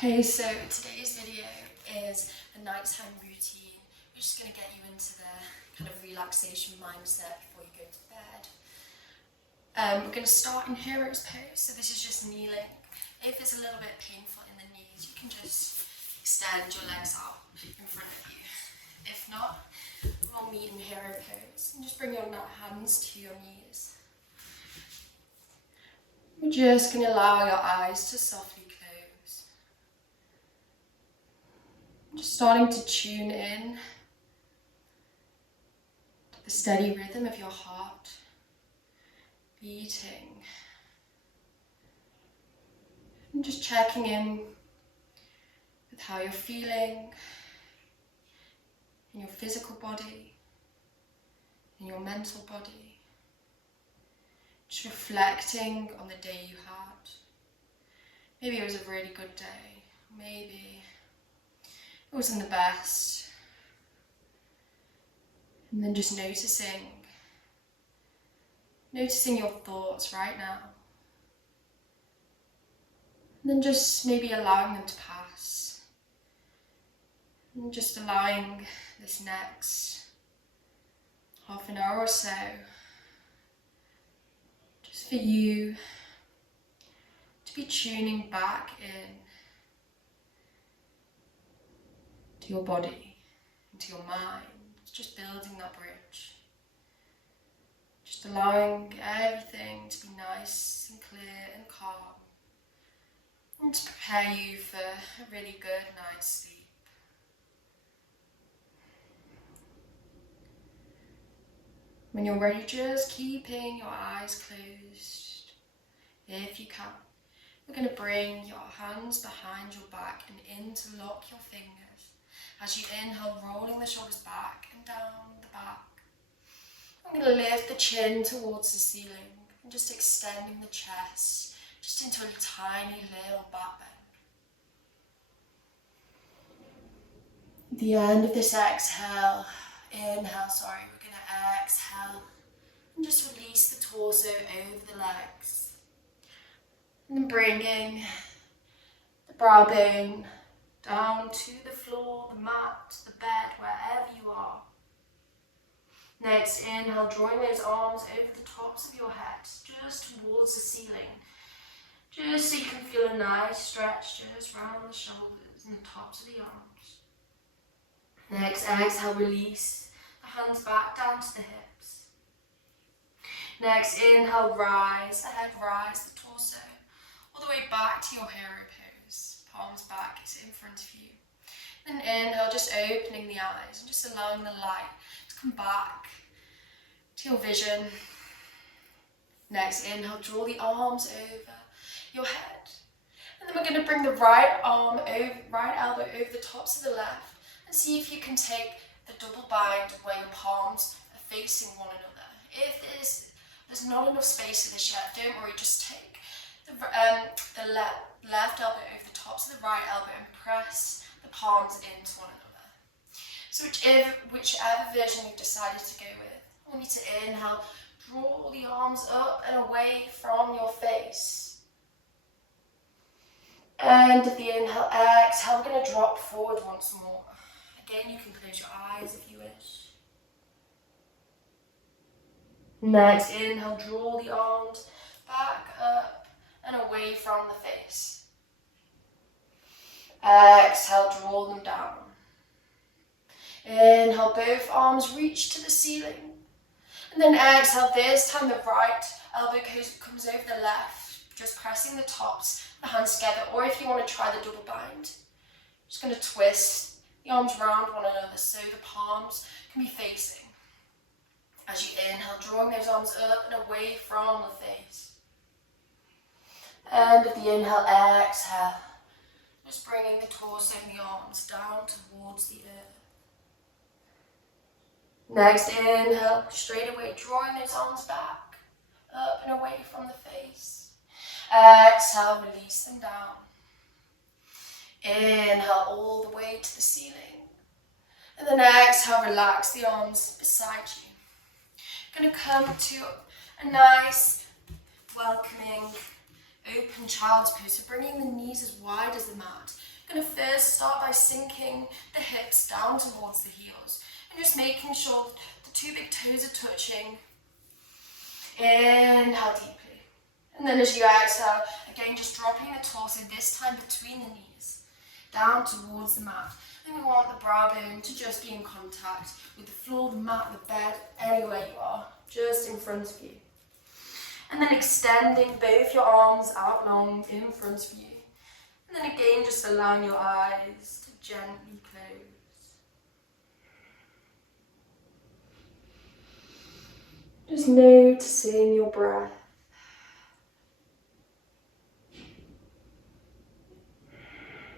Hey, so today's video is a nighttime routine. We're just going to get you into the kind of relaxation mindset before you go to bed. We're going to start in hero's pose, so this is just kneeling. If it's a little bit painful in the knees, you can just extend your legs out in front of you. If not, we'll meet in hero pose and just bring your hands to your knees. We're just going to allow your eyes to softly close. Just starting to tune in to the steady rhythm of your heart beating. And just checking in with how you're feeling in your physical body, in your mental body. Just reflecting on the day you had. Maybe it was a really good day. Maybe it wasn't the best. And then just noticing your thoughts right now. And then just maybe allowing them to pass. And just allowing this next half an hour or so just for you to be tuning back in to your body, into your mind, just building that bridge. Just allowing everything to be nice and clear and calm, and to prepare you for a really good night's sleep. When you're ready, just keeping your eyes closed, if you can. We're going to bring your hands behind your back and interlock your fingers. As you inhale, rolling the shoulders back and down the back. I'm going to lift the chin towards the ceiling and just extending the chest just into a tiny little back bend. At the end of this exhale, we're going to exhale and just release the torso over the legs. And then bringing the brow bone down to the floor, the mat, the bed, wherever you are. Next, inhale, drawing those arms over the tops of your head, just towards the ceiling. Just so you can feel a nice stretch just around the shoulders and the tops of the arms. Next, exhale, release the hands back down to the hips. Next, inhale, rise the head, rise the torso, all the way back to your hero pose. Palms back, it's in front of you. Then inhale, just opening the eyes and just allowing the light to come back to your vision. Next, inhale, draw the arms over your head. And then we're going to bring the right elbow over the tops of the left and see if you can take the double bind where your palms are facing one another. If there's not enough space for this yet, don't worry, just take the left elbow over the tops of the right elbow and press the palms into one another. So whichever version you've decided to go with, I want you to inhale, draw the arms up and away from your face. And at the inhale, exhale, we're going to drop forward once more. Again, you can close your eyes if you wish. Next, inhale, draw the arms back up and away from the face. Exhale, draw them down. Inhale, both arms reach to the ceiling. And then exhale, this time the right elbow comes over the left, just pressing the tops of the hands together. Or if you want to try the double bind, just going to twist the arms around one another so the palms can be facing. As you inhale, drawing those arms up and away from the face. And at the inhale, exhale, just bringing the torso and the arms down towards the earth. Next, inhale, straight away, drawing those arms back, up and away from the face. Exhale, release them down. Inhale, all the way to the ceiling. And then exhale, relax the arms beside you. Going to come to a nice, welcoming open child's pose, so bringing the knees as wide as the mat. I'm going to first start by sinking the hips down towards the heels and just making sure the two big toes are touching. Inhale deeply. And then as you exhale, again just dropping the torso, this time between the knees, down towards the mat. And we want the brow bone to just be in contact with the floor, the mat, the bed, anywhere you are, just in front of you. And then extending both your arms out long in front of you. And then again, just allowing your eyes to gently close. Just noticing your breath.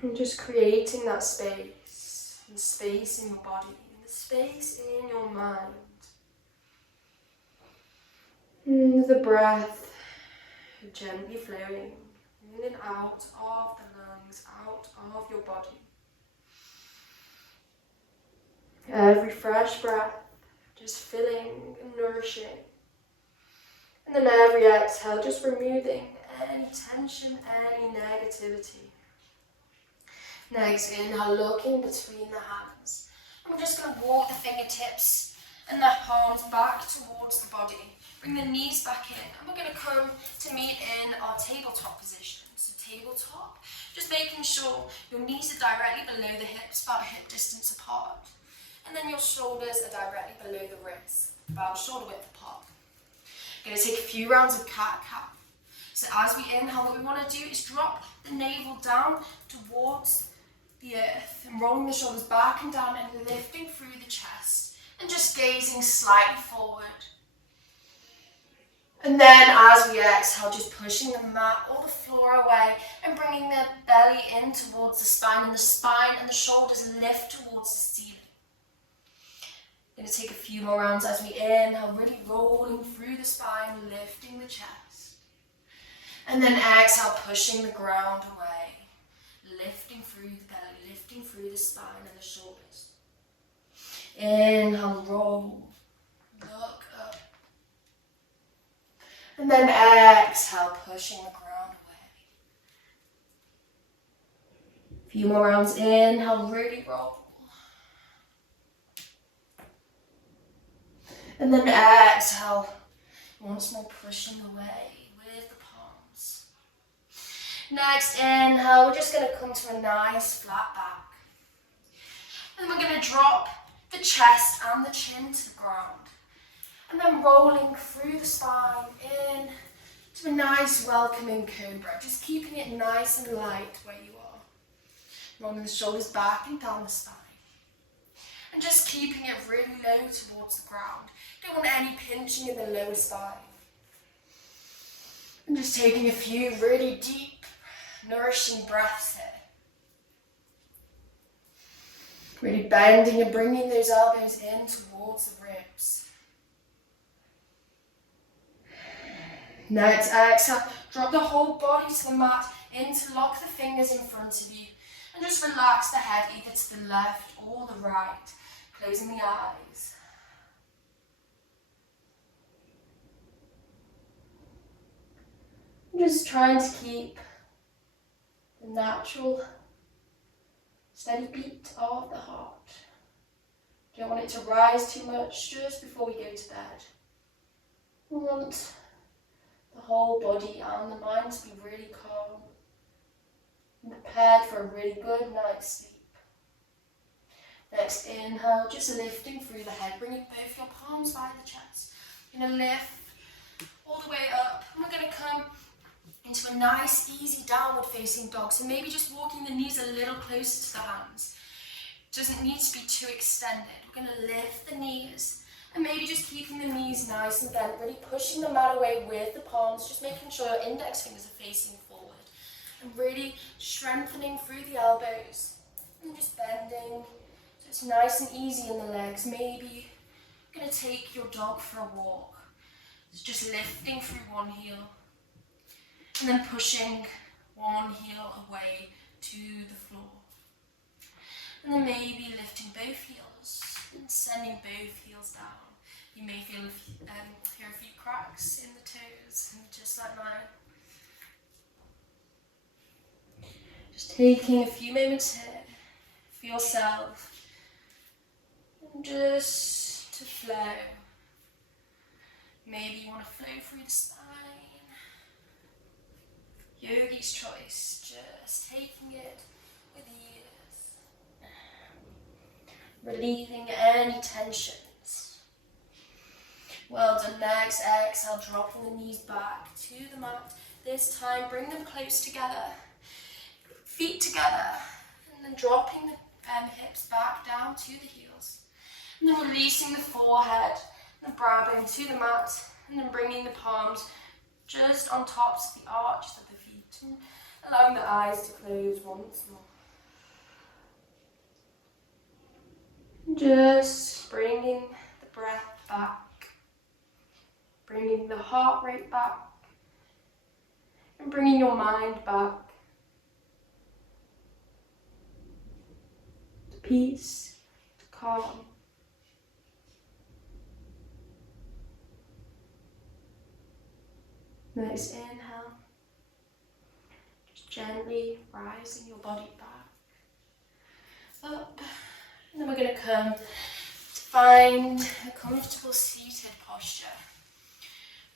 And just creating that space, the space in your body, and the space in your mind. And the breath gently flowing in and out of the lungs, out of your body. Every fresh breath just filling and nourishing. And then every exhale just removing any tension, any negativity. Next, inhale, looking between the hands. I'm just going to walk the fingertips and the palms back towards the body. Bring the knees back in, and we're going to come to meet in our tabletop position. So tabletop, just making sure your knees are directly below the hips, about hip distance apart. And then your shoulders are directly below the wrists, about shoulder width apart. Going to take a few rounds of cat-cow. So as we inhale, what we want to do is drop the navel down towards the earth and rolling the shoulders back and down and lifting through the chest and just gazing slightly forward. And then as we exhale, just pushing the mat or the floor away and bringing the belly in towards the spine and the shoulders lift towards the ceiling. Going to take a few more rounds as we inhale, really rolling through the spine, lifting the chest. And then exhale, pushing the ground away, lifting through the belly, lifting through the spine and the shoulders. Inhale, roll, look up. And then exhale, pushing the ground away. A few more rounds, inhale, really roll. And then exhale, once more pushing away with the palms. Next, inhale, we're just going to come to a nice flat back. And we're going to drop the chest and the chin to the ground. And then rolling through the spine in to a nice welcoming cobra. Just keeping it nice and light where you are. Rolling the shoulders back and down the spine. And just keeping it really low towards the ground. Don't want any pinching in the lower spine. And just taking a few really deep, nourishing breaths here. Really bending and bringing those elbows in towards the ribs. Next, exhale, drop the whole body to the mat, interlock the fingers in front of you, and just relax the head either to the left or the right, closing the eyes. Just trying to keep the natural, steady beat of the heart. Don't want it to rise too much just before we go to bed. We want the whole body and the mind to be really calm and prepared for a really good night's sleep. Next, inhale, just lifting through the head, bringing both your palms by the chest. You're going to lift all the way up, and we're going to come into a nice, easy downward facing dog. So maybe just walking the knees a little closer to the hands. It doesn't need to be too extended. We're going to lift the knees, and maybe just keeping the knees nice and bent, really pushing the mat away with the palms, just making sure your index fingers are facing forward, and really strengthening through the elbows, and just bending. It's nice and easy in the legs. Maybe you're going to take your dog for a walk. It's just lifting through one heel and then pushing one heel away to the floor. And then maybe lifting both heels and sending both heels down. You may hear a few cracks in the toes, just like mine. Just taking a few moments here for yourself and just to flow. Maybe you want to flow through the spine. Yogi's choice, just taking it with ease. Relieving any tensions. Well done. Next exhale, dropping the knees back to the mat. This time, bring them close together. Feet together. And then dropping the hips back down to the heels. And then releasing the forehead, the brow bone to the mat. And then bringing the palms just on tops of the arches of the feet. And allowing the eyes to close once more. Just bringing the breath back. Bringing the heart rate back. And bringing your mind back. To peace, to calm. Nice inhale. Just gently rising your body back. Up. And then we're going to come to find a comfortable seated posture.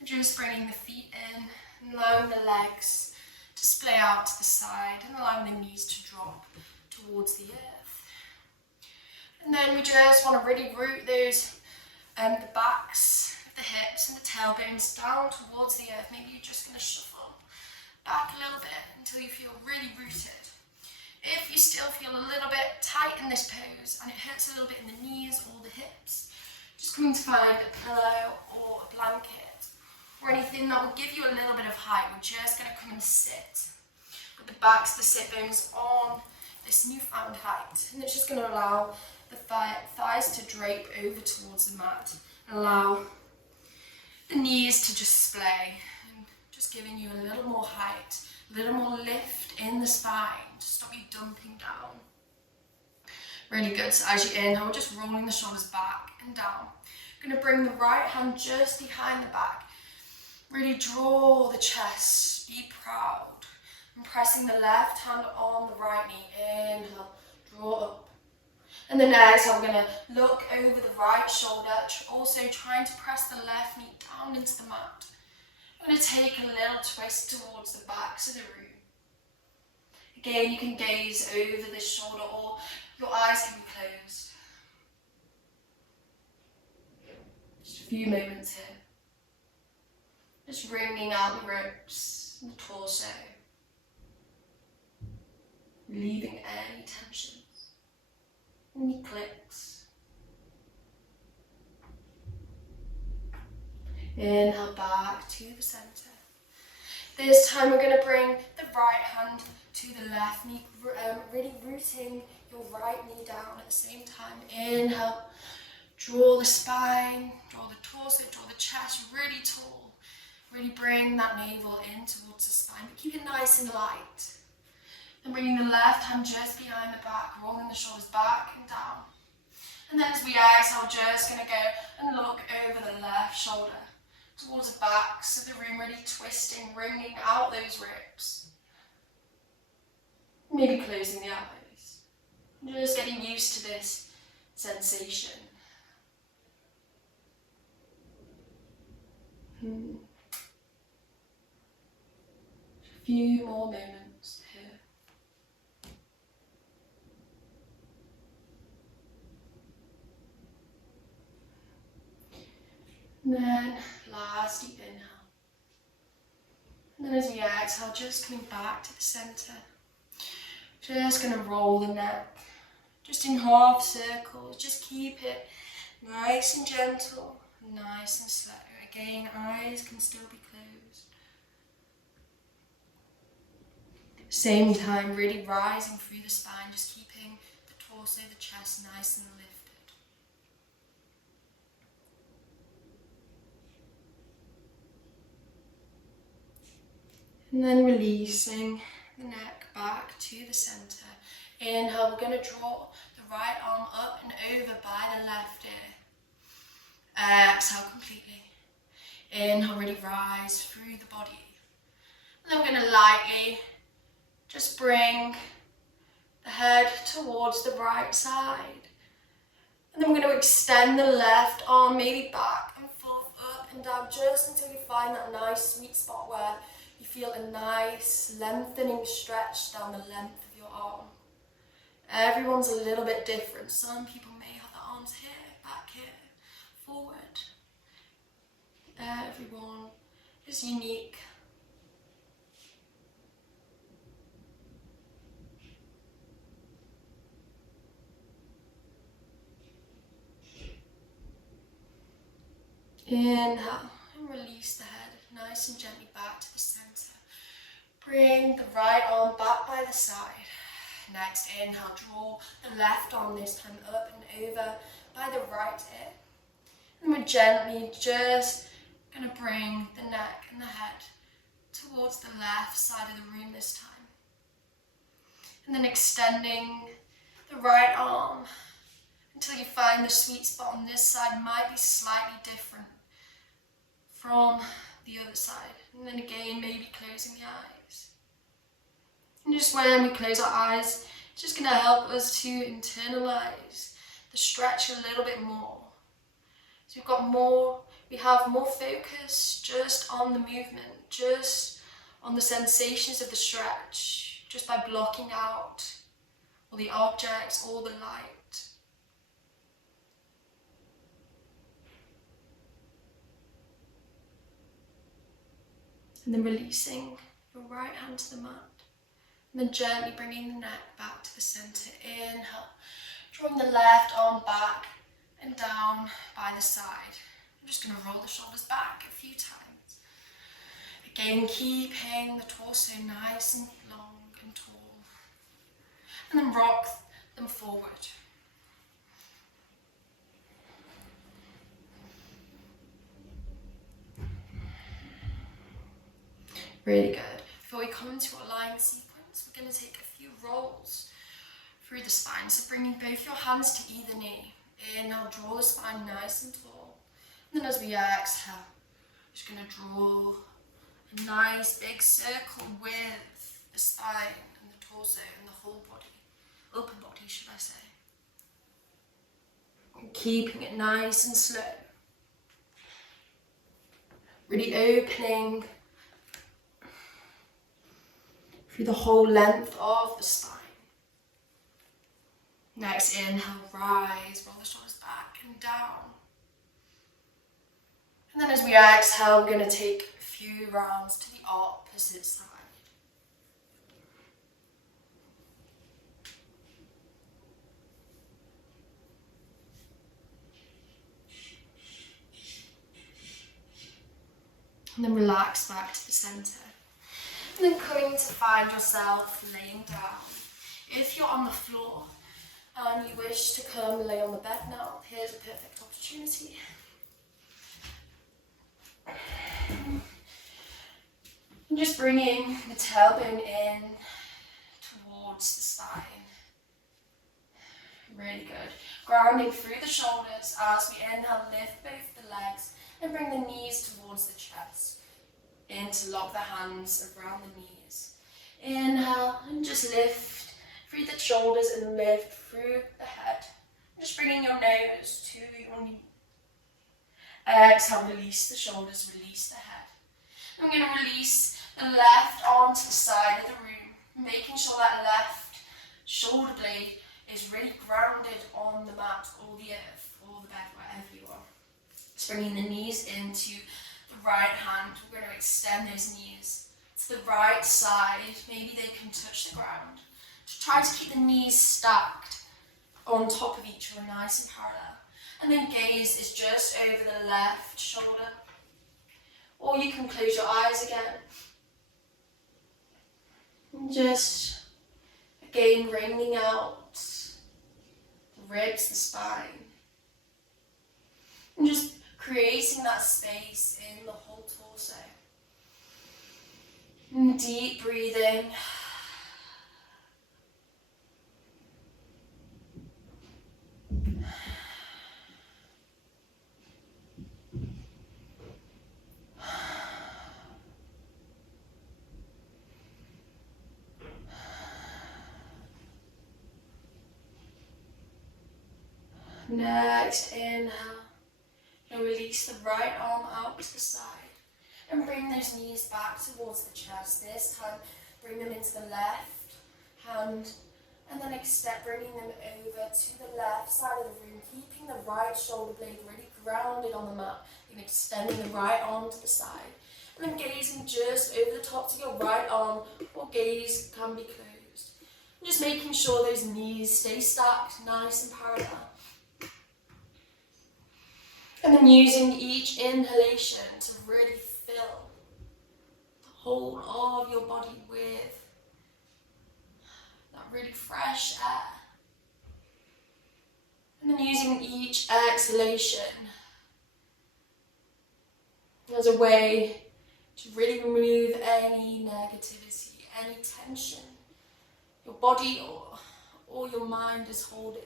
Just bringing the feet in and allowing the legs to splay out to the side and allowing the knees to drop towards the earth. And then we just want to really root those the backs of the hips and the tailbones down towards the earth. Maybe you're just going to shuffle back a little bit until you feel really rooted. If you still feel a little bit tight in this pose and it hurts a little bit in the knees or the hips, just come to find a pillow or a blanket or anything that will give you a little bit of height. We're just going to come and sit with the backs of the sit bones on this newfound height. And it's just going to allow the thighs to drape over towards the mat and allow the knees to just splay, and just giving you a little more height, a little more lift in the spine to stop you dumping down. Really good. So as you inhale, we're just rolling the shoulders back and down. Going to bring the right hand just behind the back. Really draw the chest, be proud. And pressing the left hand on the right knee. Inhale, draw up. And then exhale, we're going to look over the right shoulder, also trying to press the left knee down into the mat. I'm going to take a little twist towards the backs of the room. Again, you can gaze over the shoulder or your eyes can be closed. Just a few moments here. Just wringing out the ribs and the torso. Relieving any tensions, any clicks. Inhale back to the center. This time we're going to bring the right hand to the left knee, really rooting your right knee down at the same time. Inhale, draw the spine, draw the torso, draw the chest really tall. Really bring that navel in towards the spine, but keep it nice and light. And bringing the left hand just behind the back, rolling the shoulders back and down. And then as we exhale, we're just going to go and look over the left shoulder towards the backs of the room, really twisting, wringing out those ribs. Maybe closing the eyes. Just getting used to this sensation. A few more moments here. And then last deep inhale. And then as we exhale, just coming back to the center. Just going to roll the neck. Just in half circles. Just keep it nice and gentle, nice and slow. Again, eyes can still be closed. Same time, really rising through the spine, just keeping the torso, the chest nice and lifted. And then releasing the neck back to the center. Inhale, we're going to draw the right arm up and over by the left ear. Exhale completely. Inhale, really rise through the body. And then we're going to lightly just bring the head towards the right side. And then we're going to extend the left arm, maybe back and forth, up and down, just until you find that nice sweet spot where you feel a nice lengthening stretch down the length of your arm. Everyone's a little bit different. Some people may have the arms here, back here, forward. Everyone is unique. Inhale and release the head nice and gently back to the center. Bring the right arm back by the side. Next, inhale, draw the left arm this time up and over by the right ear. And we're gently just going to bring the neck and the head towards the left side of the room this time. And then extending the right arm until you find the sweet spot on this side might be slightly different from the other side. And then again, maybe closing the eyes. And just when we close our eyes, it's just going to help us to internalize the stretch a little bit more. So we have more focus just on the movement, just on the sensations of the stretch, just by blocking out all the objects, all the light. And then releasing your right hand to the mat. And then gently bringing the neck back to the center. Inhale, drawing the left arm back and down by the side. I'm just going to roll the shoulders back a few times. Again, keeping the torso nice and long and tall. And then rock them forward. Really good. Before we come into our lying sequence, we're going to take a few rolls through the spine. So bringing both your hands to either knee. Inhale, draw the spine nice and tall. And then as we exhale, just going to draw a nice big circle with the spine and the torso and the whole body. Upper body, should I say. And keeping it nice and slow. Really opening through the whole length of the spine. Next, inhale, rise, roll the shoulders back and down. And then as we exhale, we're going to take a few rounds to the opposite side. And then relax back to the center. And then coming to find yourself laying down. If you're on the floor and you wish to come lay on the bed now, here's a perfect opportunity. And just bringing the tailbone in towards the spine. Really good. Grounding through the shoulders as we inhale, lift both the legs and bring the knees towards the chest. Interlock the hands around the knees. Inhale and just lift through the shoulders and lift through the head. Just bringing your nose to your knee. Exhale, release the shoulders, release the head. I'm going to release the left arm to the side of the room, making sure that left shoulder blade is really grounded on the mat or the earth or the bed, wherever you are. Just bringing the knees into the right hand. We're going to extend those knees to the right side. Maybe they can touch the ground. Just try to keep the knees stacked on top of each other, nice and parallel. And then gaze is just over the left shoulder. Or you can close your eyes again. And just, again, wringing out the ribs, the spine. And just creating that space in the whole torso. And deep breathing. Next, inhale. Now release the right arm out to the side and bring those knees back towards the chest. This time, bring them into the left hand and the next step, bringing them over to the left side of the room, keeping the right shoulder blade really grounded on the mat and extending the right arm to the side. And then gazing just over the top to your right arm, or gaze can be closed. And just making sure those knees stay stacked, nice and parallel. And then using each inhalation to really fill the whole of your body with that really fresh air. And then using each exhalation as a way to really remove any negativity, any tension your body or your mind is holding.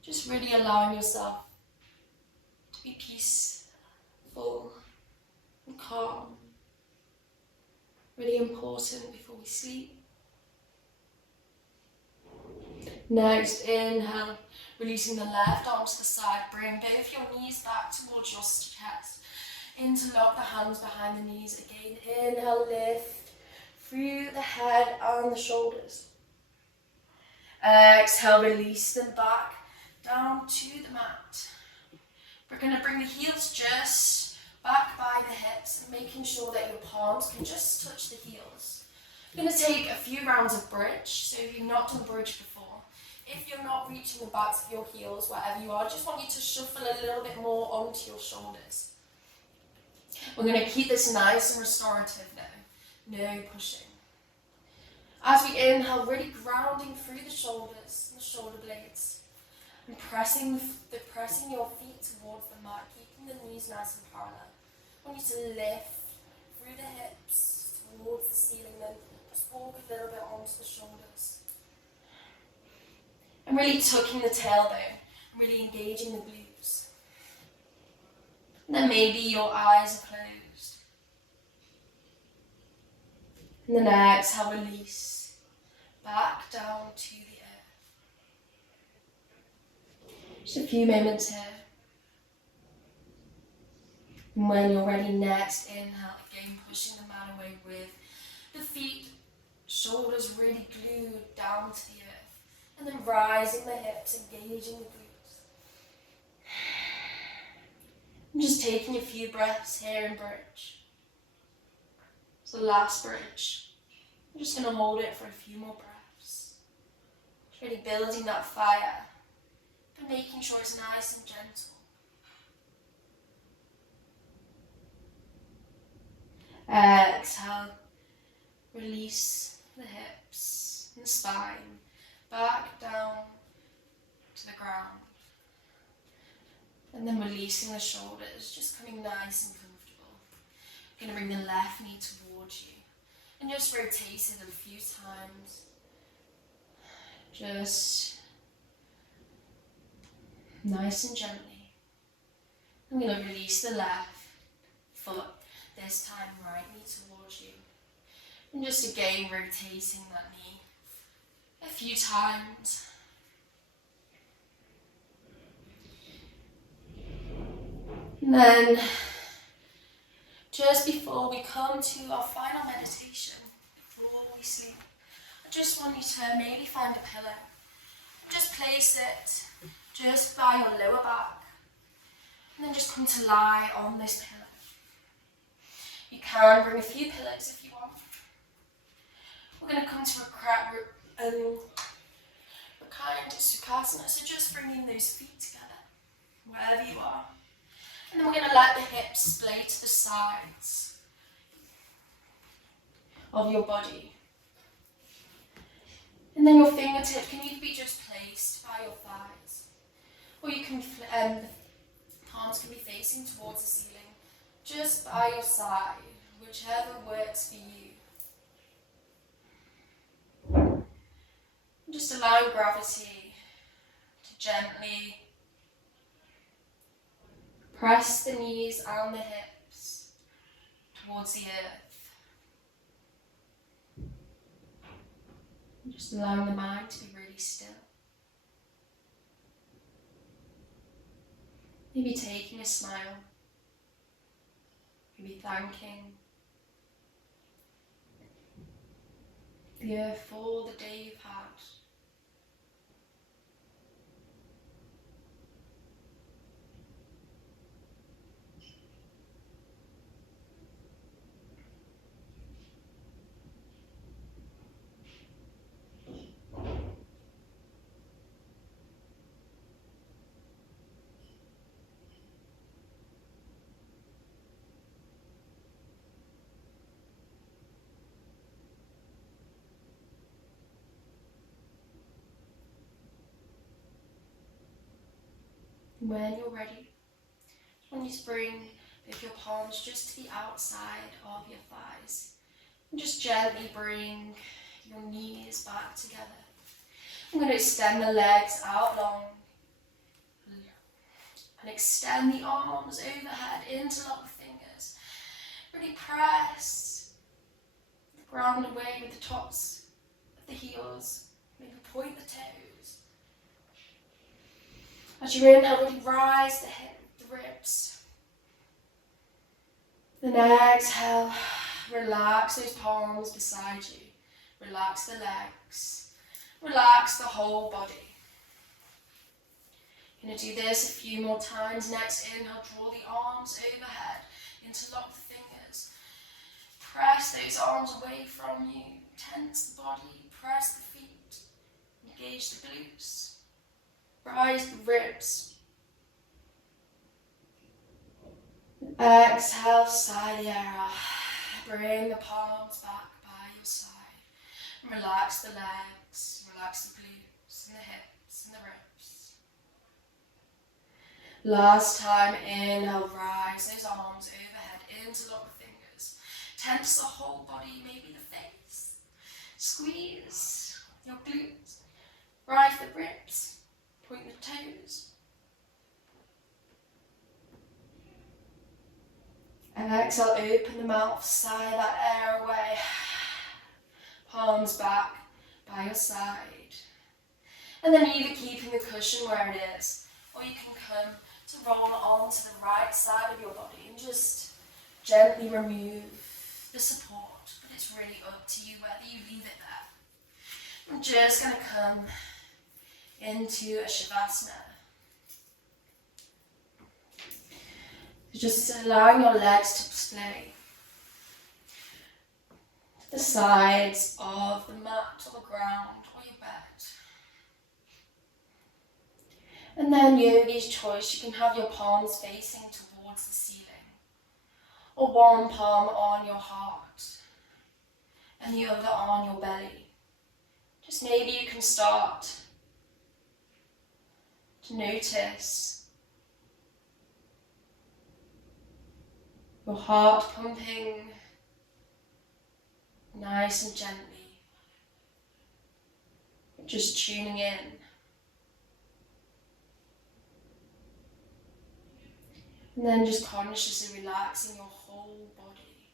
Just really allowing yourself to be peaceful and calm. Really important before we sleep. Next, inhale, releasing the left arm to the side. Bring both your knees back towards your chest. Interlock the hands behind the knees again. Inhale, lift through the head and the shoulders. Exhale, release them back down to the mat. We're going to bring the heels just back by the hips and making sure that your palms can just touch the heels. We're going to take a few rounds of bridge. So if you've not done bridge before, if you're not reaching the backs of your heels, wherever you are, I just want you to shuffle a little bit more onto your shoulders. We're going to keep this nice and restorative now. No pushing. As we inhale, really grounding through the shoulders and the shoulder blades. And pressing your feet towards the mat, keeping the knees nice and parallel. I want you to lift through the hips towards the ceiling, then just walk a little bit onto the shoulders. And really tucking the tailbone, and really engaging the glutes. And then maybe your eyes are closed. And then exhale, release back down to the earth. Just a few moments here. And when you're ready, next inhale, again pushing the mat away with the feet, shoulders really glued down to the earth. And then rising the hips, engaging the glutes. And just taking a few breaths here in bridge. So last bridge. I'm just going to hold it for a few more breaths. Just really building that fire, but making sure it's nice and gentle. Exhale, release the hips and the spine back down to the ground. And then releasing the shoulders, just coming nice and comfortable. You're going to bring the left knee towards you and just rotate it a few times. Just nice and gently. I'm going to release the left foot, this time right knee towards you. And just again rotating that knee a few times. And then, just before we come to our final meditation, before we sleep, I just want you to maybe find a pillow. Just place it just by your lower back. And then just come to lie on this pillow. You can bring a few pillows if you want. We're going to come to a kind Sukhasana, so just bringing those feet together, wherever you are. And then we're going to let the hips splay to the sides of your body. And then your fingertips can either be just placed by your thighs, or you can, the palms can be facing towards the ceiling, just by your side, whichever works for you. Just allowing gravity to gently press the knees and the hips towards the earth. Just allowing the mind to be really still. Maybe taking a smile, maybe thanking the earth for the day you've had. When you're ready, when you bring both your palms just to the outside of your thighs, and just gently bring your knees back together. I'm going to extend the legs out long and extend the arms overhead, interlock the fingers. Really press the ground away with the tops of the heels. Maybe point the toes. As you inhale, really rise the ribs. Then exhale, relax those palms beside you. Relax the legs. Relax the whole body. You're going to do this a few more times. Next inhale, draw the arms overhead, interlock the fingers. Press those arms away from you. Tense the body, press the feet. Engage the glutes. Rise the ribs. Exhale, sigh the air out. Bring the palms back by your side. Relax the legs, relax the glutes and the hips and the ribs. Last time, inhale, rise those arms overhead, interlock the fingers. Tense the whole body, maybe the face. Squeeze your glutes. Rise the ribs, point the toes. And exhale, open the mouth, sigh that air away. Palms back by your side. And then either keeping the cushion where it is, or you can come to roll onto the right side of your body and just gently remove the support. But it's really up to you whether you leave it there. I'm just going to come into a Shavasana. Just allowing your legs to splay to the sides of the mat or the ground or your bed. And then yogi's choice, you can have your palms facing towards the ceiling, or one palm on your heart and the other on your belly. Just maybe you can start to notice your heart pumping nice and gently, just tuning in. And then just consciously relaxing your whole body,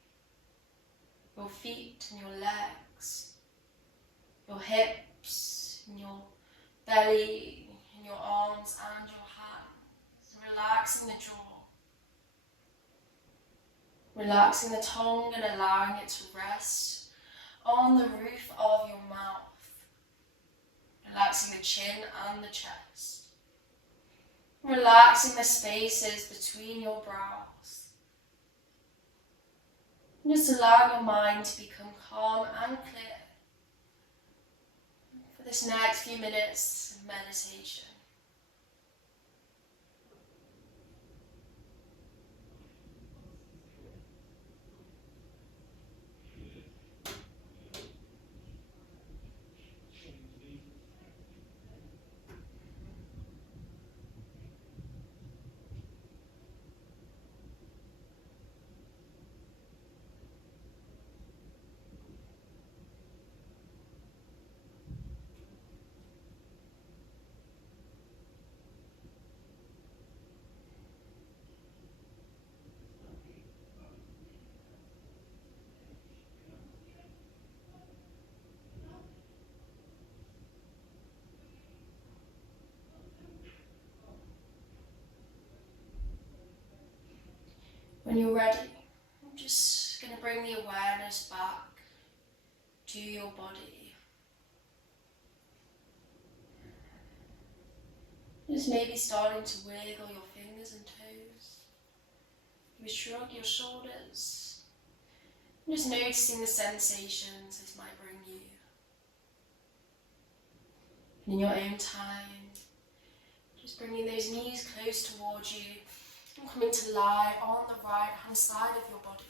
your feet and your legs, your hips and your belly and your arms and your hands. Relaxing the jaw. Relaxing the tongue and allowing it to rest on the roof of your mouth. Relaxing the chin and the chest. Relaxing the spaces between your brows. And just allowing your mind to become calm and clear for this next few minutes of meditation. When you're ready, I'm just going to bring the awareness back to your body. Just maybe starting to wiggle your fingers and toes. Maybe shrug your shoulders. And just noticing the sensations this might bring you. And in your own time, just bringing those knees close towards you and coming to lie on the right hand side of your body.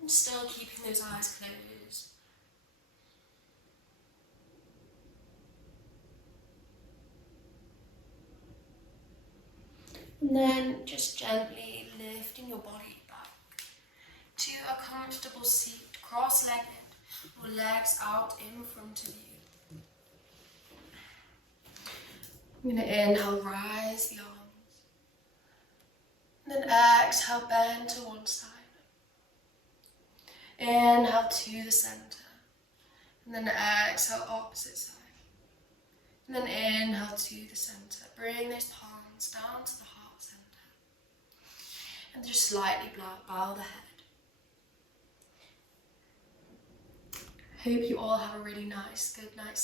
And still keeping those eyes closed. And then just gently lifting your body back to a comfortable seat, cross-legged, or legs out in front of you. I'm going to inhale, rise the arms. And then exhale, bend to one side. Inhale to the center. And then exhale, opposite side. And then inhale to the center. Bring those palms down to the heart center. And just slightly bow the head. Hope you all have a really nice, good night's